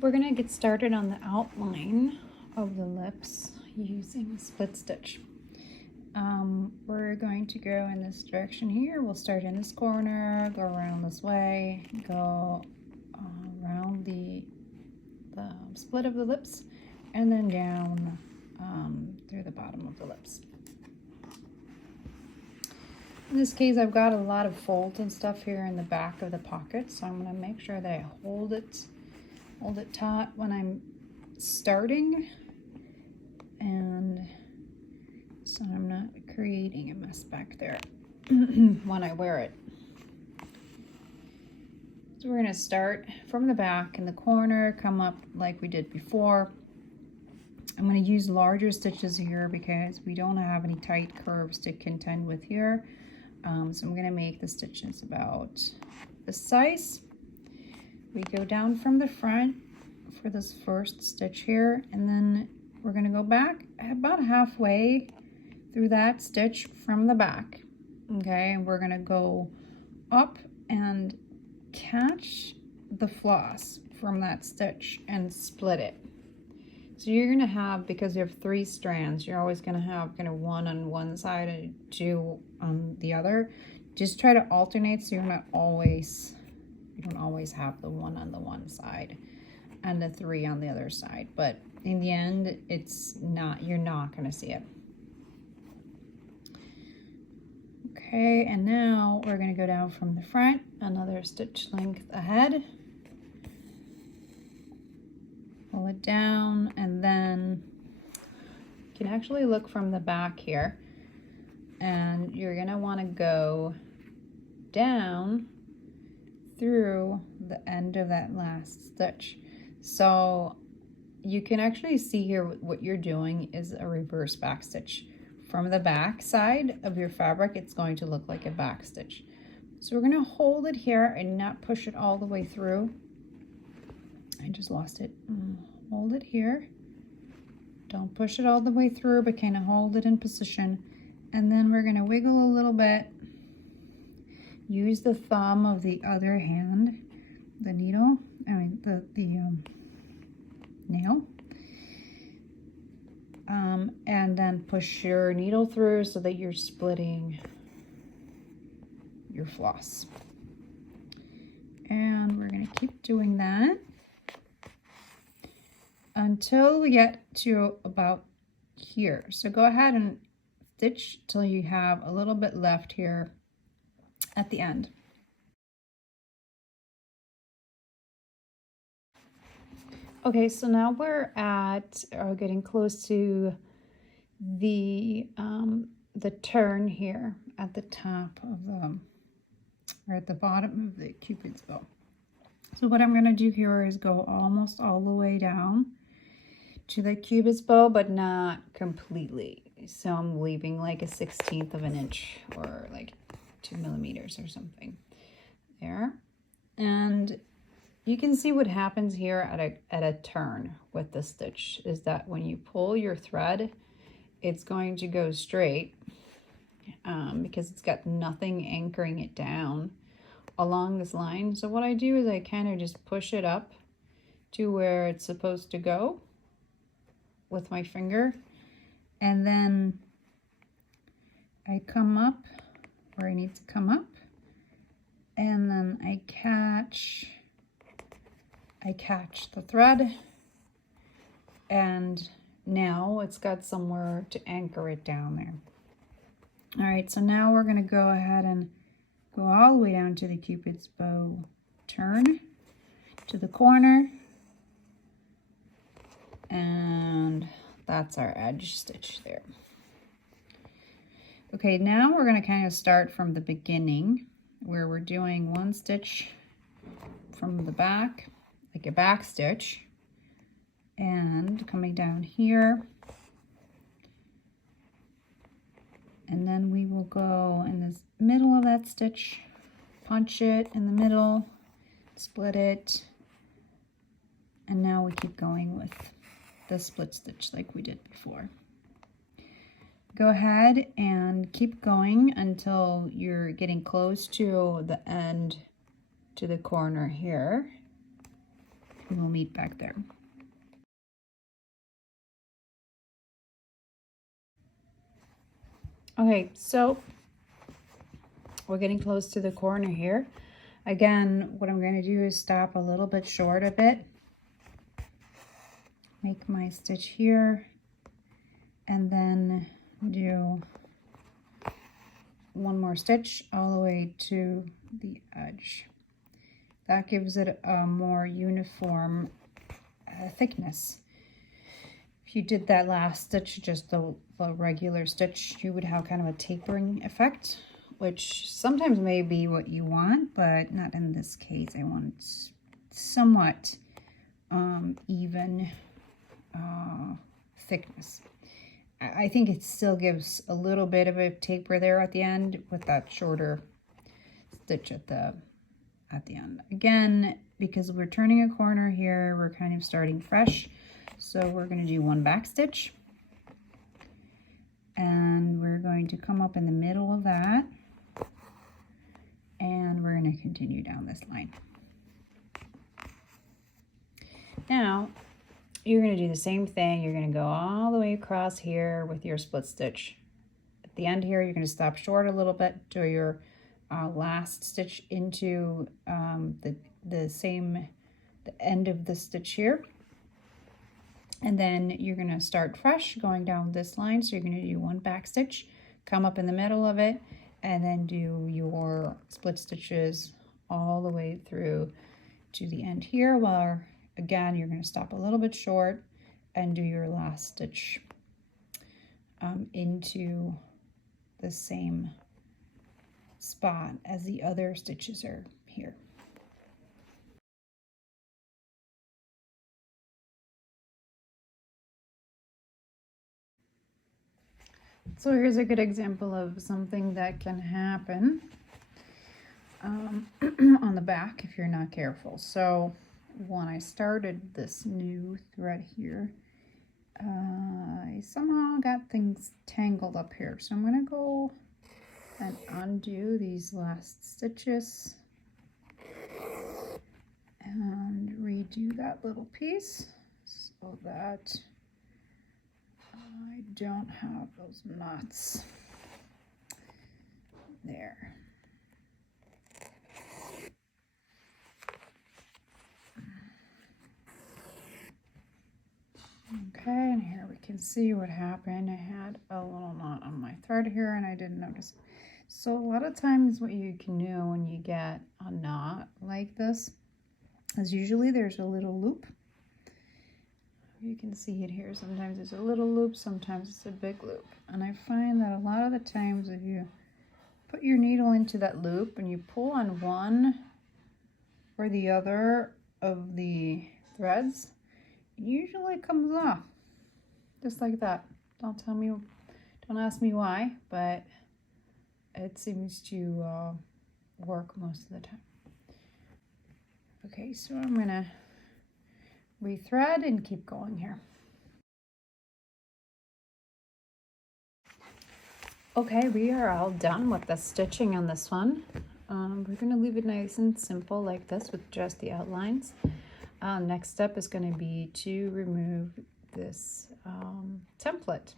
We're gonna get started on the outline of the lips using split stitch. We're going to go in this direction here. We'll start in this corner, go around this way, go around the split of the lips, and then down through the bottom of the lips. In this case, I've got a lot of folds and stuff here in the back of the pocket, so I'm going to make sure that I hold it taut when I'm starting, and so I'm not creating a mess back there when I wear it. So we're going to start from the back in the corner, come up like we did before. I'm going to use larger stitches here because we don't have any tight curves to contend with here. So I'm going to make the stitches about this size. We go down from the front for this first stitch here, and then we're going to go back about halfway through that stitch from the back. Okay, and we're going to go up and catch the floss from that stitch and split it. So you're going to have, because you have 3 strands, you're always going to have kind of one on one side and 2 on the other. Just try to alternate so you don't always have the 1 on the one side and the 3 on the other side. But in the end, you're not going to see it. Okay, and now we're going to go down from the front, another stitch length ahead. Pull it down, and then you can actually look from the back here, and you're going to want to go down through the end of that last stitch. So you can actually see here what you're doing is a reverse back stitch. From the back side of your fabric, it's going to look like a back stitch. So we're going to hold it here and not push it all the way through. I just lost it. Hold it here. Don't push it all the way through, but kind of hold it in position. And then we're going to wiggle a little bit. Use the thumb of the other hand, the needle, the nail. And then push your needle through so that you're splitting your floss. And we're going to keep doing that until we get to about here. So go ahead and stitch till you have a little bit left here at the end. Okay, so now we're getting close to the turn here at the top of or at the bottom of the Cupid's bow. So what I'm going to do here is go almost all the way down to the Cupid's bow, but not completely. So I'm leaving like a 1/16 of an inch, or like 2 millimeters or something there. And you can see what happens here at a turn with the stitch is that when you pull your thread, it's going to go straight because it's got nothing anchoring it down along this line. So what I do is I kind of just push it up to where it's supposed to go with my finger, and then I come up where I need to come up, and then I catch the thread, and now it's got somewhere to anchor it down there. All right, so now we're going to go ahead and go all the way down to the Cupid's bow turn to the corner, and that's our edge stitch there. Okay, now we're going to kind of start from the beginning where we're doing 1 stitch from the back, like a back stitch, and coming down here, and then we will go in this middle of that stitch, punch it in the middle, split it, and now we keep going with the split stitch like we did before. Go ahead and keep going until you're getting close to the end, to the corner here. we'll meet back there. Okay, so we're getting close to the corner here. Again, what I'm going to do is stop a little bit short of it, make my stitch here, and then do one more stitch all the way to the edge. That gives it a more uniform thickness. If you did that last stitch, just the regular stitch, you would have kind of a tapering effect, which sometimes may be what you want, but not in this case. I want somewhat even thickness. I think it still gives a little bit of a taper there at the end with that shorter stitch at the end. Again, because we're turning a corner here, we're kind of starting fresh. So we're going to do one back stitch, and we're going to come up in the middle of that, and we're going to continue down this line. Now you're going to do the same thing. You're going to go all the way across here with your split stitch. At the end here, you're going to stop short a little bit, do your last stitch into the end of the stitch here. And then you're going to start fresh going down this line. So you're going to do one back stitch, come up in the middle of it, and then do your split stitches all the way through to the end here, while again you're going to stop a little bit short and do your last stitch into the same spot as the other stitches are here. So here's a good example of something that can happen on the back if you're not careful. So when I started this new thread here, I somehow got things tangled up here. So I'm going to go and undo these last stitches and redo that little piece so that I don't have those knots there. Okay, and here we can see what happened. I had a little knot on my thread here and I didn't notice. So a lot of times what you can do when you get a knot like this is usually there's a little loop. You can see it here. Sometimes it's a little loop, sometimes it's a big loop. And I find that a lot of the times if you put your needle into that loop and you pull on one or the other of the threads, it usually comes off just like that. Don't ask me why, but it seems to work most of the time. Okay, so I'm gonna rethread and keep going here. Okay, we are all done with the stitching on this one. We're going to leave it nice and simple like this with just the outlines. Next step is going to be to remove this template.